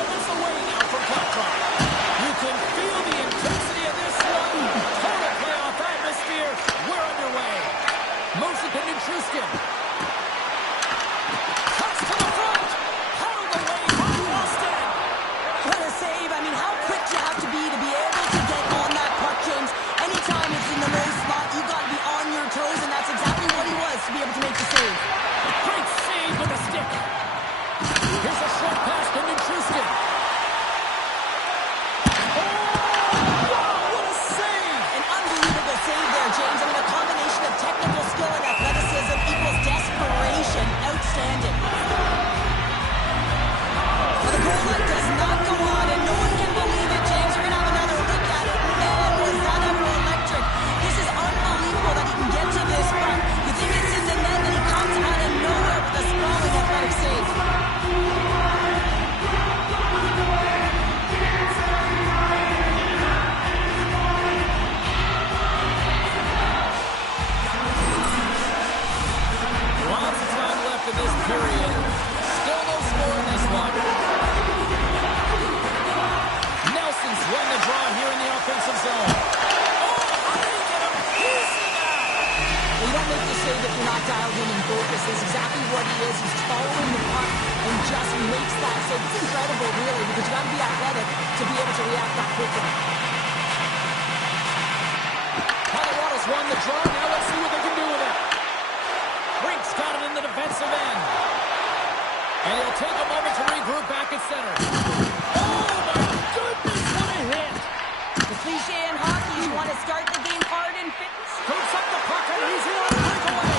moments away now from puck drop. You can feel the intensity of this one. Total playoff atmosphere. We're underway. Moves it to Nichushkin. Cuts to the front. Hauled away by Boston. What a save. I mean, how quick you have to be able to get on that puck, James. Anytime it's in the low spot, you got to be on your toes, and that's exactly what he was to be able to make the save. Great save with a stick. Here's a short pass to Nichushkin. Oh, wow, what a save! An unbelievable save there, James. I mean, a combination of technical skill and athleticism equals desperation. Outstanding. Well, the goal light does not go on, and no one can believe it, James. We're going to have another look at it. Man, was that ever electric. This is unbelievable that he can get to this, but you think it's in the net, and he comes out of nowhere with a sprawling athletic save. Lots of time left in this period. Still no score in this one. Nelson's won the draw here in the offensive zone. Oh, how did he get a piece of that? Well, you don't make the save if you're not dialed in and focused. That's exactly what he is. He's following the puck and just makes that save. It's incredible, really, because you got to be athletic to be able to react that quickly. Colorado's won the draw. Now let's see what they can do with it. Brink's got it in the defensive end. And he'll take a moment to regroup back at center. Oh, my goodness, what a hit. The cliche in hockey, you want to start the game hard and fit. Scoops up the puck and he's in on the breakaway.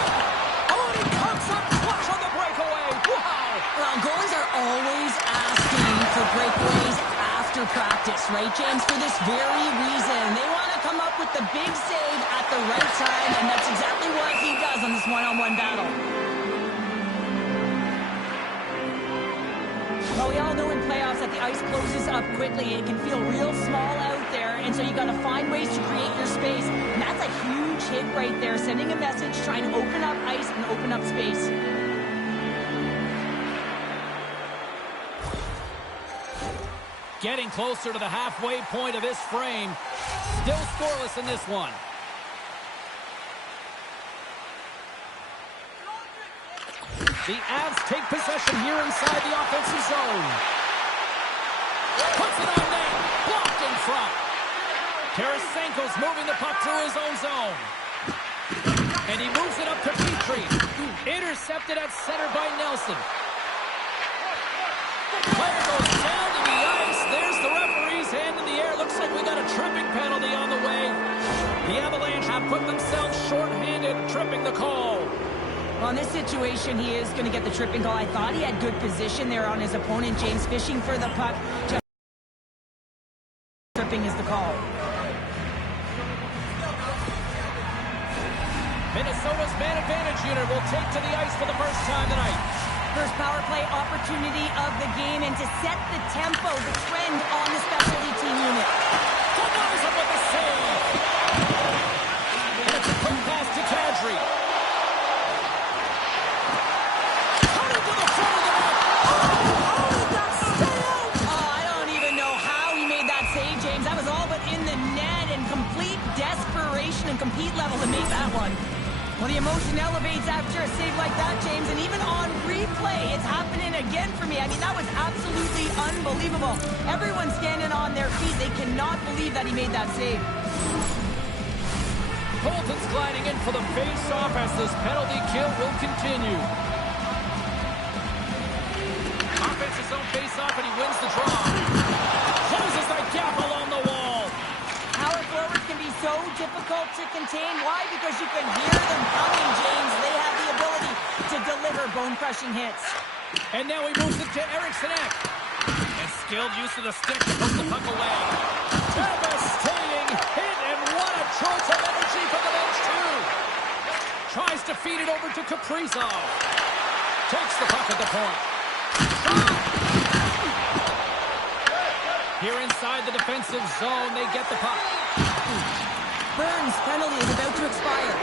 Oh, and he comes up clutch on the breakaway. Wow. Well, goalies are always asking for breakaways after practice, right, James? For this very reason. They want to come up with the big save at the right time, and that's exactly what he does on this one-on-one battle. Well, we all know in playoffs that the ice closes up quickly. It can feel real small out there, and so you got to find ways to create your space. And that's a huge hit right there, sending a message, trying to open up ice and open up space. Getting closer to the halfway point of this frame. Still scoreless in this one. The Avs take possession here inside the offensive zone. Puts it on net. Blocked in front. Tarasenko's moving the puck through his own zone. And he moves it up to Petrie. Intercepted at center by Nelson. Player goes down to the ice. There's the referee's hand in the air. Looks like we got a tripping penalty on the way. The Avalanche have put themselves short-handed, tripping the call. Well, in this situation, he is going to get the tripping call. I thought he had good position there on his opponent, James, fishing for the puck. Tripping is the call. Minnesota's man advantage unit will take to the ice for the first time tonight. First power play opportunity of the game, and to set the tempo, the trend on the specialty team unit. Denies him with a save. And it's a quick pass to Kadri. Cutting to the front of the net. How did that stay out? Oh, I don't even know how he made that save, James. That was all but in the net, and complete desperation and compete level to make that one. Well, the emotion elevates after a save like that, James, and even on replay, it's happening again for me. I mean, that was absolutely unbelievable. Everyone's standing on their feet. They cannot believe that he made that save. Colton's gliding in for the face-off as this penalty kill will continue. Offensive zone face-off, and he wins the draw. Closes the gap along the wall. Power forwards can be so difficult to contain. Why? Because you can hear them coming, James. They have the ability to deliver bone-crushing hits. And now he moves it to Eriksson Ek. And skilled use of the stick to poke the puck away. Devastating hit, and what a jolt of energy from the bench, too. Tries to feed it over to Kaprizov. Takes the puck at the point. Here inside the defensive zone, they get the puck. Burns' penalty is about to expire.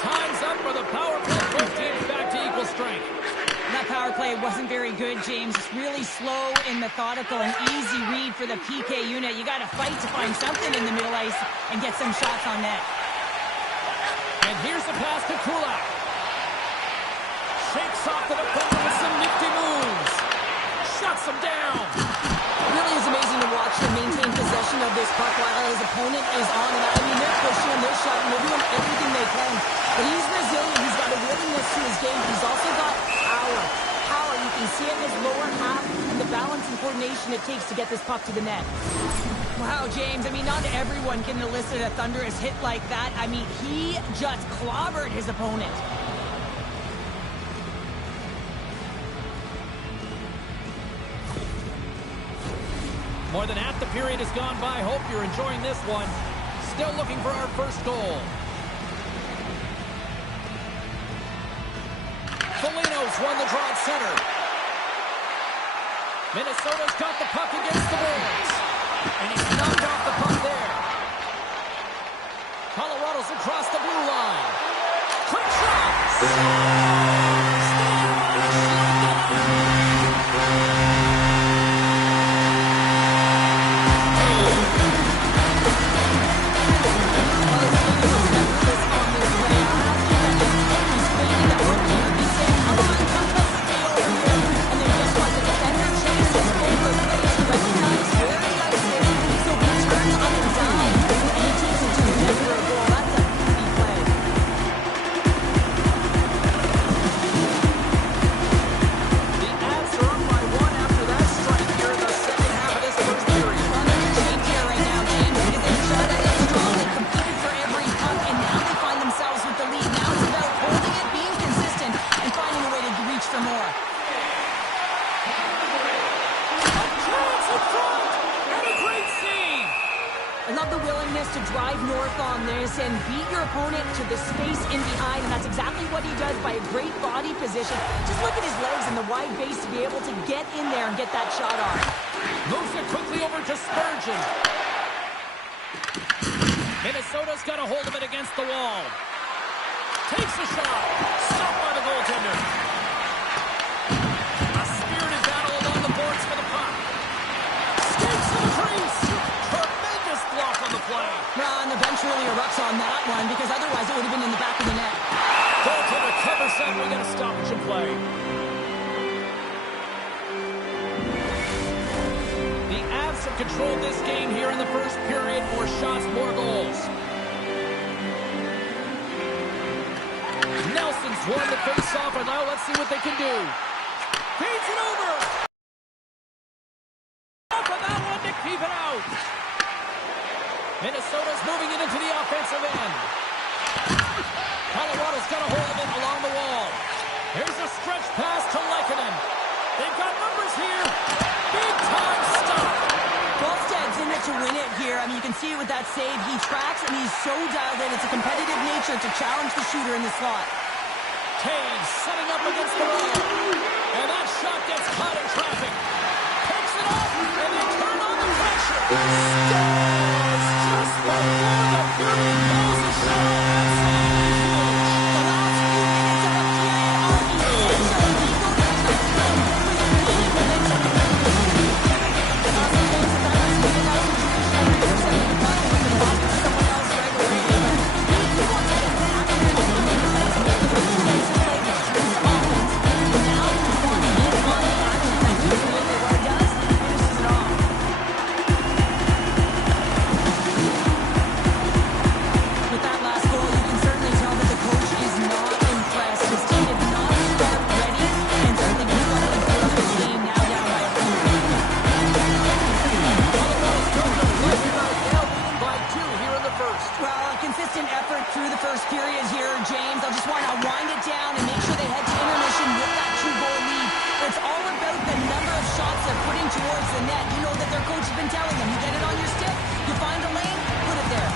Time's up for the power play. Both teams back to equal strength. And that power play play wasn't very good, James. Just really slow and methodical and easy read for the PK unit. You got to fight to find something in the middle ice and get some shots on net. And here's the pass to Kulak. Shakes off the defender with some nifty moves. Shuts him down. It really is amazing to watch him maintain possession of this puck while his opponent is on. And I mean, they're pushing him, they're shutting, they're doing everything they can. But he's resilient. He's got a willingness to his game. But he's also got power. Power. You can see it in his lower half and the balance and coordination it takes to get this puck to the net. Wow, James. I mean, not everyone can elicit a thunderous hit like that. I mean, he just clobbered his opponent. More than half the period has gone by. Hope you're enjoying this one. Still looking for our first goal. Foligno's won the draw at center. Minnesota's got the puck against the boards. And he's knocked off the puck there. Colorado's across the blue line. Quick shot! I love the willingness to drive north on this and beat your opponent to the space in behind, and that's exactly what he does by a great body position. Just look at his legs and the wide base to be able to get in there and get that shot off. Moves it quickly over to Spurgeon. Minnesota's got a hold of it against the wall. Takes a shot. Stopped by the goaltender. A spirited battle along the boards for the puck. Skates to the crease. Tremendous block on the play. And the bench really erupts on that one because otherwise it would have been in the back of the net. Goaltender covers that. We got a stoppage in play. The Avs have controlled this game here in the first period. More shots, more goals. Nelson's won the face-off, and now let's see what they can do. Feeds it over. Up on that one to keep it out. Minnesota's moving it into the offensive end. Colorado's got a hold of it along the wall. Here's a stretch pass to Lehkonen. They've got numbers here. Big time stop. Wallsted's in it to win it here. I mean, you can see it with that save. He tracks and he's so dialed in. It's a competitive nature to challenge the shooter in the slot. Taves setting up against the wall. And that shot gets caught in traffic. Picks it up, and they turn on the pressure. Scores just before the period goes a shot. Absolutely huge. The last few minutes of a period are essential. He goes to the field with lead momentum. Sometimes that was good in that situation. Intercepting the puck and the pass to someone else right away. But he wants to get back and make the defensive play, which turns to offense. And now he wants to get on the action. And usually what it does, finishes it off. With that last goal, you can certainly tell that the coach is not impressed. His team did not start ready, and certainly he's struggling throughout this game now down by a point. Colorado's going to play tonight, now leading by 2 here in the first. Well, a consistent effort through the first period here, James. I just want to wind it down and make sure they head to intermission with that 2-goal lead. It's all about the number of shots they're putting towards the net. You know that their coach has been telling them, you get it on your stick, you find a lane, put it there.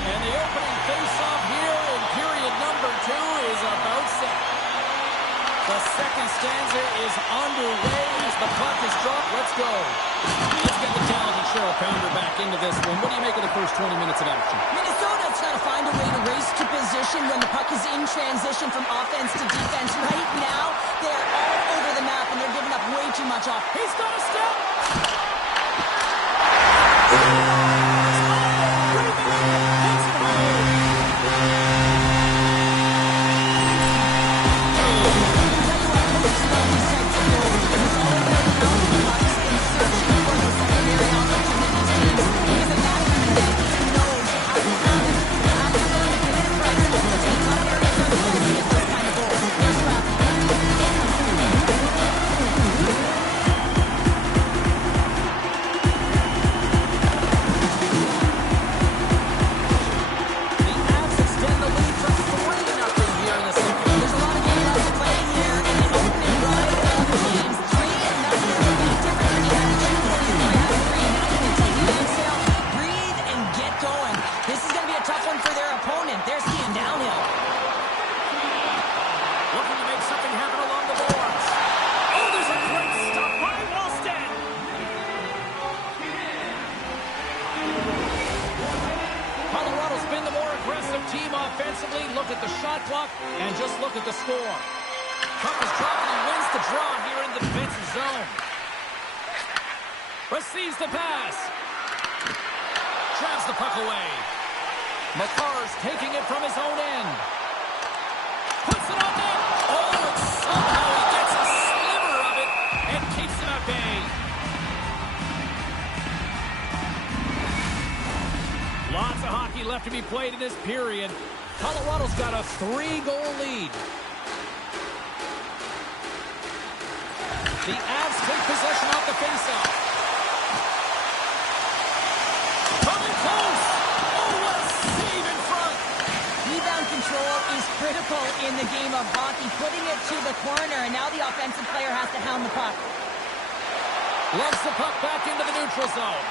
And the opening face-off here in period number 2 is about set. The second stanza is underway as the puck is dropped. Let's go. Let's get the talented Cheryl Pounder back into this one. What do you make of the first 20 minutes of action? Minnesota's got to find a way to race to position when the puck is in transition from offense to defense. Right now, they're all over the map, and they're giving up way too much off. He's got a step. Look at the shot clock and just look at the score. Puck is dropped and he wins the draw here in the defensive zone. Receives the pass. Drives the puck away. McCarr's taking it from his own end. Puts it on net. Oh, and somehow he gets a sliver of it and keeps him at bay. Lots of hockey left to be played in this period. Colorado's got a 3-goal lead. The Avs take possession off the faceoff. Coming close. Oh, what a save in front. Rebound control is critical in the game of hockey. Putting it to the corner, and now the offensive player has to hound the puck. Loves the puck back into the neutral zone.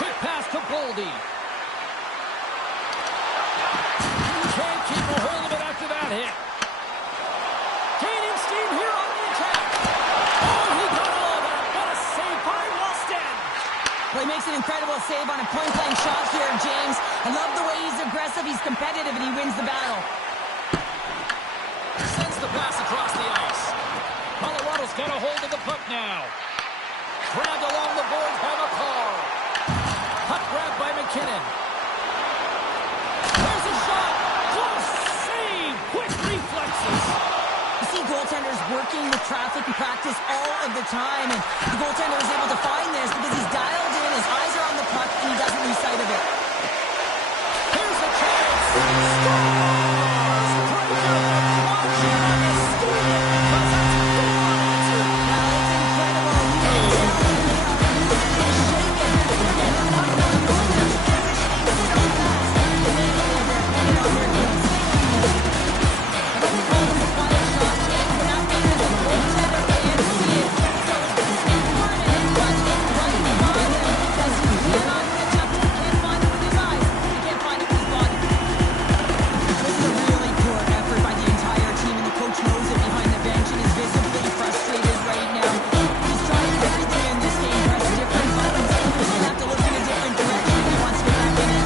Quick pass to Boldy. Can't keep a hold of it after that hit. Gaining steam here on the attack. Oh, he got all of that. What a save by Walston. Well, he makes an incredible save on a point-blank shot here, James. I love the way he's aggressive, he's competitive, and he wins the battle. Sends the pass across the ice. Colorado's got a hold of the puck now. Grabbed along the boards by McCarr. Puck grabbed by McKinnon. There's a shot. Close save. Quick reflexes. You see goaltenders working with traffic in practice all of the time, and the goaltender is able to find this because he's dialed in, his eyes are on the puck, and he doesn't lose sight of it. Here's a chance. Scores! Breaker watch on his steal because that's a goal unanswered. Now, it's incredible. You can tell that they are losing and shaking. Again, the puck on the goaltender's positioning so fast. And then they're putting on their heels. I don't call this a quiet shot, James, but that means that the goaltender can't see it. So it's going to stay coordinated, but it's right by him because he cannot catch up. He can't find it with his eyes. He can't find it with his body. This is a really poor effort by the entire team, and the coach knows it behind the bench and is visibly frustrated right now. He's trying everything in this game, press different buttons. He's going to have to look in a different direction if he wants to get back in it.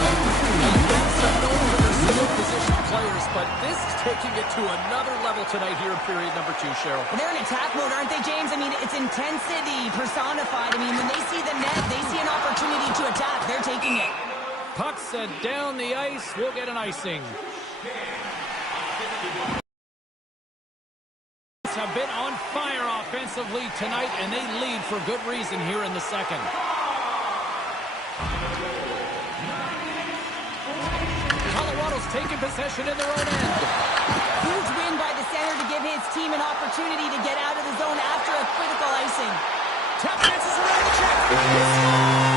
Known for their skill position players, but this is taking it to another level tonight here in period number 2, Cheryl. Well, they're in attack mode, aren't they, James? I mean, it's intensity personified. I mean, when they see the net, they see an opportunity to attack. They're taking it. Puck set down the ice. We'll get an icing. Have been on fire offensively tonight, and they lead for good reason here in the second. Colorado's taking possession in their own end. Huge win by the center to give his team an opportunity to get out of the zone after a critical icing. Tap chances around the check. He scores!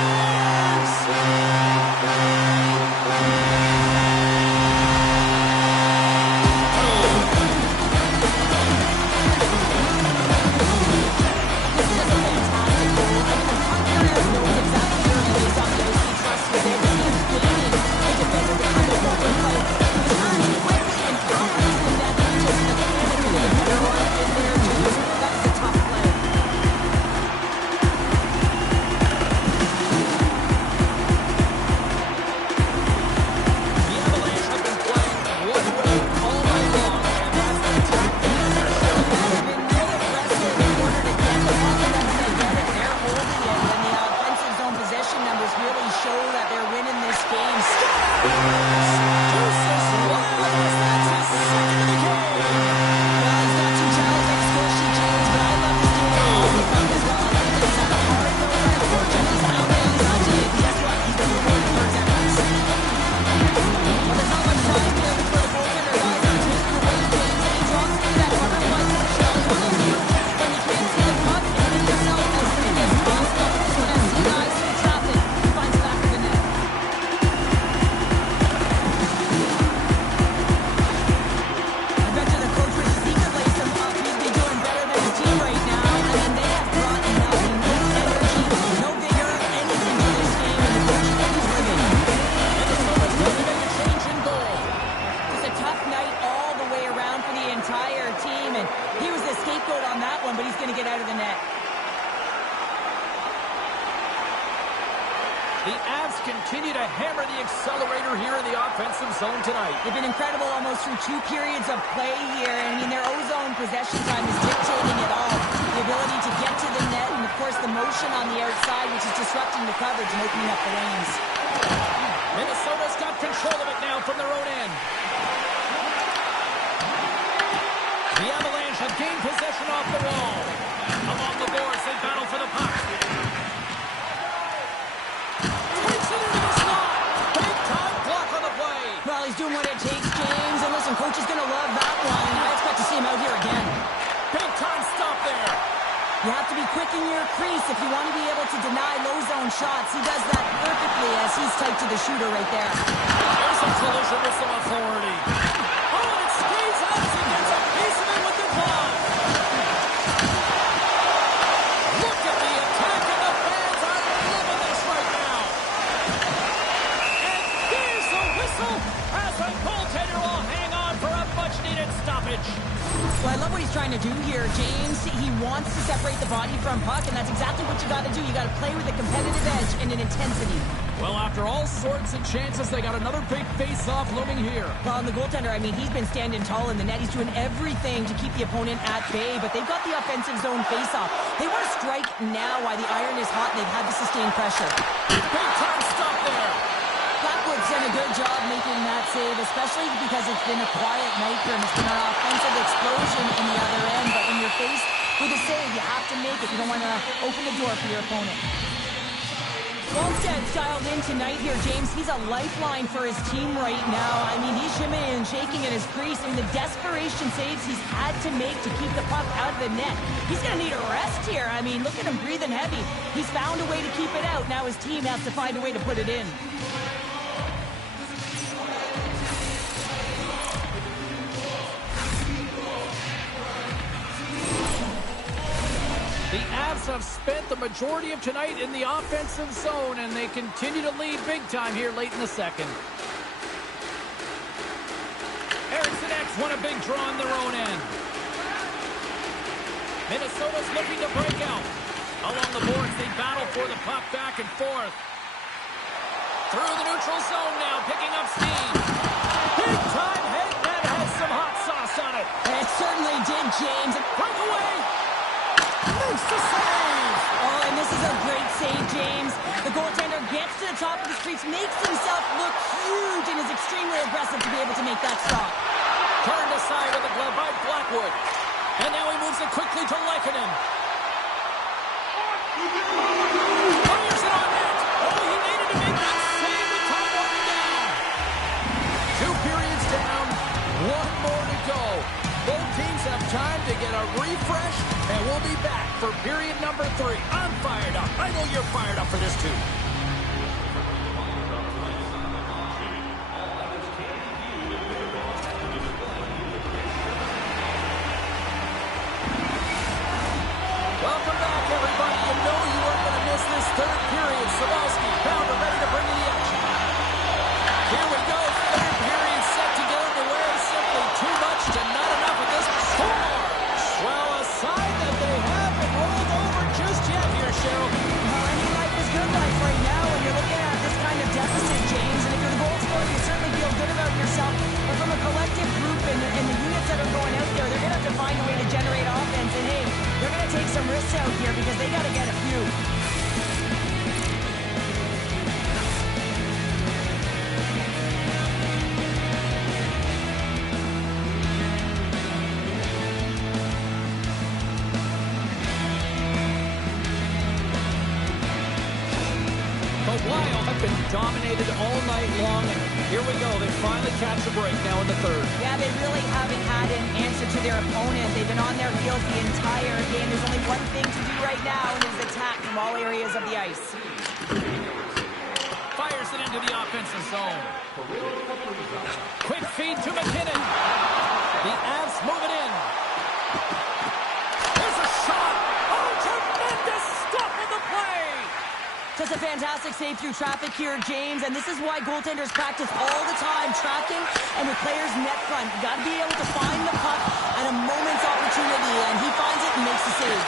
He's turning quickly and confident that he just mechanically a better one in there. he's going to get out of the net. The Avs continue to hammer the accelerator here in the offensive zone tonight. They've been incredible almost through 2 periods of play here. I mean, their O-zone possession time is dictating it all. The ability to get to the net and, of course, the motion on the outside, which is disrupting the coverage and opening up the lanes. Minnesota's got control of it now from their own end. The Avalanche have gained possession off the wall. Along the boards, they battle for the puck. Well, he's doing what it takes, James. And listen, coach is going to love that one. I expect to see him out here again. Big time stop there. You have to be quick in your crease if you want to be able to deny low-zone shots. He does that perfectly as he's tight to the shooter right there. There's a collision with some authority. Oh, it skates out as he gets a piece of it with the glove. Look at the attack, and the fans are loving this right now. And here's the whistle as the goaltender will hang on for a much-needed stoppage. Well, I love what he's trying to do here, James. He wants to separate the body from puck, and that's exactly what you got to do. You got to play with a competitive edge and an intensity. Well, after all sorts of chances, they got another big face-off looming here. Well, and the goaltender, I mean, he's been standing tall in the net. He's doing everything to keep the opponent at bay, but they've got the offensive zone face-off. They want to strike now while the iron is hot, and they've had to sustain pressure. Big time stop there. Blackwood's done a good job making that save, especially because it's been a quiet night for him. It's been an offensive explosion in the other end, but when you're faced with a save, you have to make it. You don't want to open the door for your opponent. Olmsted's dialed in tonight here, James. He's a lifeline for his team right now. I mean, he's shimmying and shaking in his crease, and the desperation saves he's had to make to keep the puck out of the net. He's going to need a rest here. I mean, look at him breathing heavy. He's found a way to keep it out. Now his team has to find a way to put it in. The Avs have spent the majority of tonight in the offensive zone, and they continue to lead big time here late in the second. Eriksson X won a big draw on their own end. Minnesota's looking to break out. Along the boards, they battle for the puck back and forth. Through the neutral zone now, picking up steam. Big time hit that has some hot sauce on it. It certainly did, James. Breakaway. Makes the save! Oh, and this is a great save, James. The goaltender gets to the top of the crease, makes himself look huge, and is extremely aggressive to be able to make that stop. Turned aside with the glove by Blackwood. And now he moves it quickly to Lehkonen. Fires it on net. Oh, he needed to make that save with time running down. 2 periods down, 1 more to go. Both teams have time to get a refresh, and we'll be back for period number 3. I'm fired up. I know you're fired up for this too. Welcome back, everybody. You know you weren't going to miss this 3rd period. Sabalski, Pounder ready to bring you the action. Here we go. 3rd period set to get underway. Simply too much to not enough of this score. Well, a sign that they haven't rolled over just yet here, Cheryl. Well, I mean, life is good life right now when you're looking at this kind of deficit, James. And if you're the goal scorer, you certainly feel good about yourself. But from a collective group and the units that are going out there, they're going to have to find a way to generate offense. And hey, they're going to take some risks out here because they got to get a few. The Wild have been dominated all night long, and here we go. They finally catch a break now in the 3rd. Yeah, they really haven't had an answer to their opponent. They've been on their heels the entire game. There's only one thing to do right now, and it's attack from all areas of the ice. Fires it into the offensive zone. Quick feed to McKinnon. The Avs move it in. There's a shot. Oh, tremendous stop in the play. Just a fantastic save through traffic here, James, and this is why goaltenders practice all the time, tracking and with players net front. You got to be able to find the puck at a moment's opportunity, and he finds it and makes the save.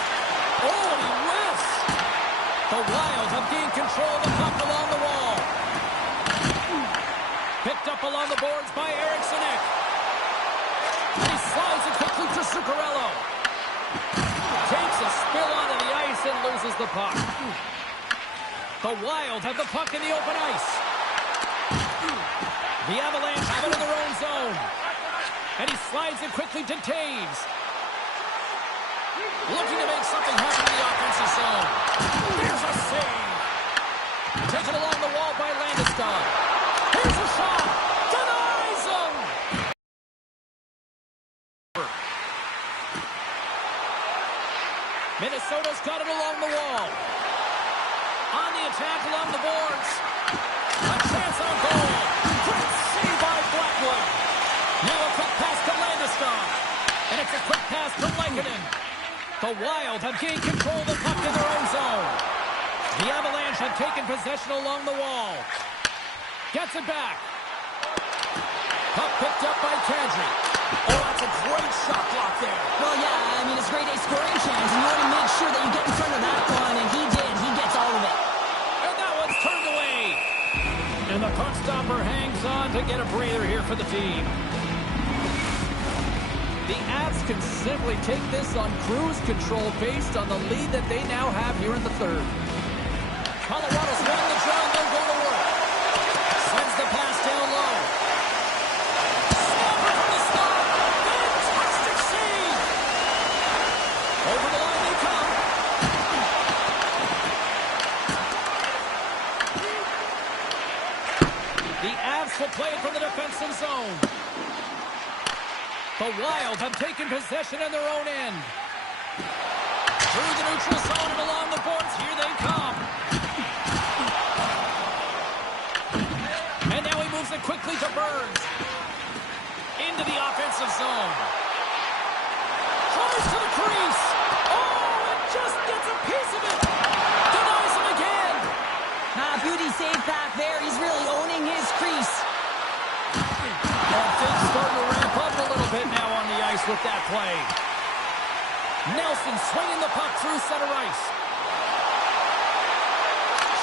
boards by Eriksson. And he slides it quickly to Zuccarello. Takes a spill onto the ice and loses the puck. The Wild have the puck in the open ice. The Avalanche have it in their own zone. And he slides it quickly to Taves. Looking to make something happen in the offensive zone. Here's a save. Taken along the wall by Landeskog. Here's a shot. Denies him. Minnesota's got it along the wall. On the attack along the boards. A chance on goal. Great save by Blackwood. Now a quick pass to Landeskog. And it's a quick pass to Lehkonen. The Wild have gained control of the puck in their own zone. The Avalanche have taken possession along the wall. Gets it back. Puck picked up by Kadri. Oh, that's a great shot block there. Well, yeah, I mean, it's grade A scoring chance, and you want to make sure that you get in front of that one, and he did. He gets all of it. And that one's turned away. And the puck stopper hangs on to get a breather here for the team. The Avs can simply take this on cruise control based on the lead that they now have here in the third. Colorado's won the draw and they'll go to work. Sends the pass down low. Snapper from the slot. Fantastic save. Over the line they come. The Avs will play it from the defensive zone. The Wild have taken possession in their own end. Through the neutral zone and along the boards, here they come. And now he moves it quickly to Burns. Into the offensive zone. Tries to the crease. Oh, and just gets a piece of it. Denies him again. Beauty save back there. He's really owning his crease. And things starting to ramp up a little bit now on the ice with that play. Nelson swinging the puck through center ice.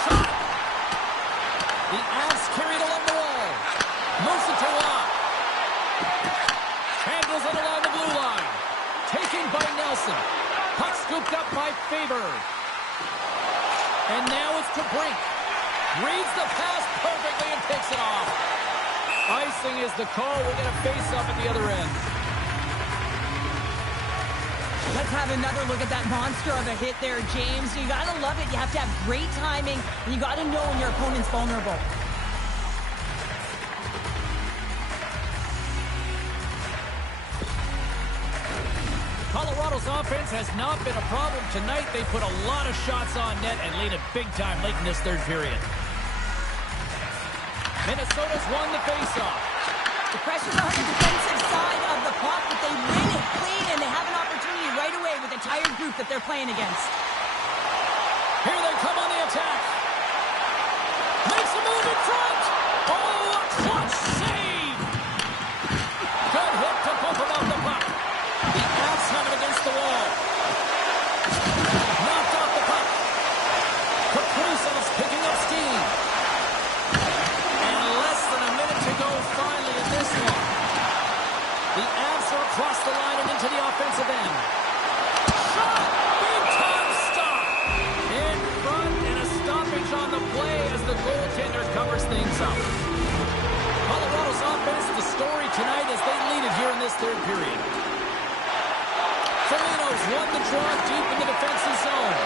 Shot. The Avs carried along the wall. Moves it to Watt. Handles it along the blue line. Taken by Nelson. Puck scooped up by Faber. And now it's to Brink. Reads the pass perfectly and takes it off. Icing is the call. We're going to face up at the other end. Let's have another look at that monster of a hit there, James. You got to love it. You have to have great timing, and you got to know when your opponent's vulnerable. Colorado's offense has not been a problem tonight. They put a lot of shots on net and lead it big time late in this third period. Minnesota's won the faceoff. The pressure's on the defensive side of the puck, but they win it clean, and they have an opportunity right away with a tired group that they're playing against. Here they come on the attack. Makes a move in front. Oh, a clutch save. Good hit to bump him off the puck. The Avs have it against the wall. Knocked off the puck. Kaprizov's picking up steam. And less than a minute to go finally in this one. The Avs are across the line and into the offensive end. Shot! Big time stop! In front and a stoppage on the play as the goaltender covers things up. Colorado's offense, the story tonight as they lead it here in this third period. Foligno's won the draw deep in the defensive zone.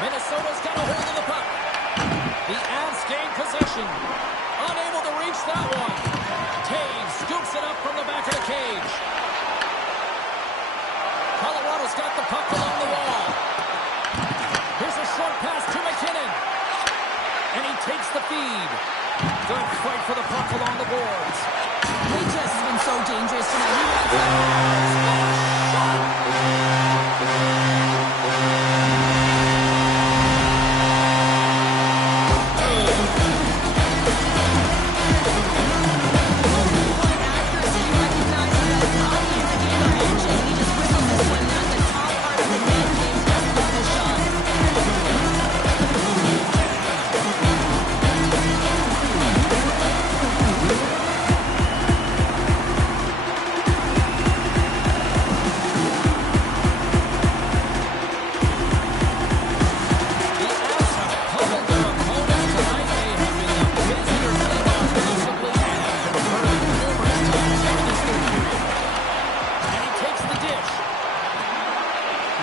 Minnesota's got a hold of the puck. The Avs gain possession. Unable to reach that one. Taves scoops it up from the back of the cage. Colorado's got the puck along the wall. Here's a short pass to McKinnon. And he takes the feed. Good fight for the puck along the boards. He just has been so dangerous tonight.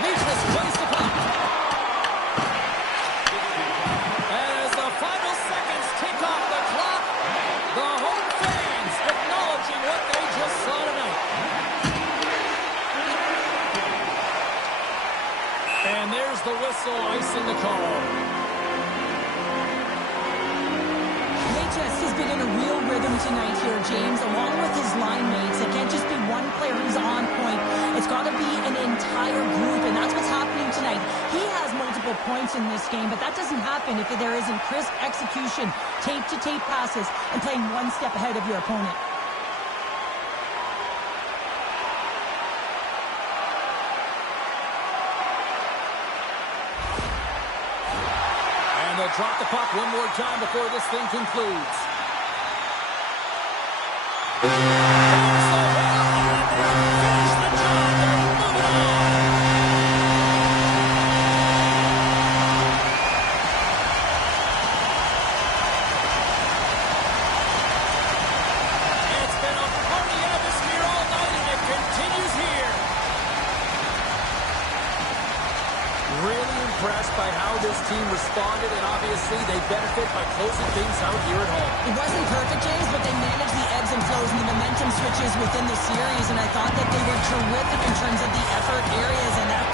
He's misplaced the puck. As the final seconds tick off the clock, the home fans acknowledging what they just saw tonight. And there's the whistle icing the call. Has been in a real rhythm tonight here, James, along with his line mates. It can't just be one player who's on point. It's got to be an entire group, and that's what's happening tonight. He has multiple points in this game, but that doesn't happen if there isn't crisp execution, tape-to-tape passes, and playing one step ahead of your opponent. And they'll drop the puck one more time before this thing concludes. Finish the job. They're moving on. It's been a party atmosphere all night, and it continues here. Really impressed by how this team responded, and obviously they benefit by closing things out here at home. It wasn't perfect, James, but they managed the ebbs and flows and the momentum switches within the series, and I thought that they were terrific in terms of the effort areas, and that